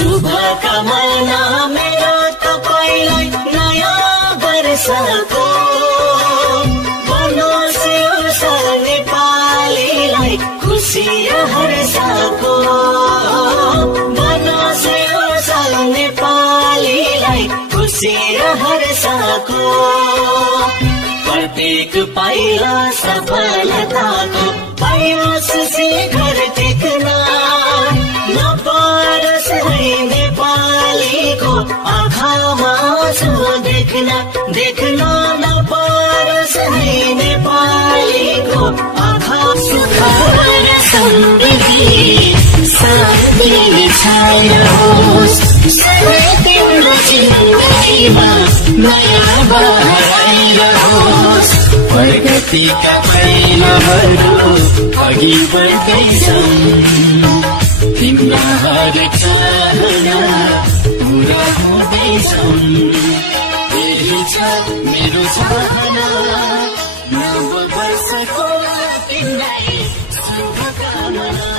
शुभकामना मेरो तपाईलाई नयाँ वर्षको बनोस् यो नेपालीलाई खुसी र हर्षको बनोस् यो नेपालीलाई खुसी र हर्षको प्रत्येक पाइला सफलताको पाइयोस् शिखर टेक्न नपरोस् है नेपालीको आँखामा आँसु देख्न नपरोस् है नेपालीको आँखा सुख र समृद्धि शान्ति छाइरहोस् सधैँ तिम्रो जिन्दगीमा नयाँ बहार आइरहोस् प्रगतिका पाइलाहरू अघि बढ्दैछन् तिम्रा हरेक चाहना पूरा हुँदैछन् यही छ मेरो चाहना नव वर्षको तिमीलाई शुभकामना।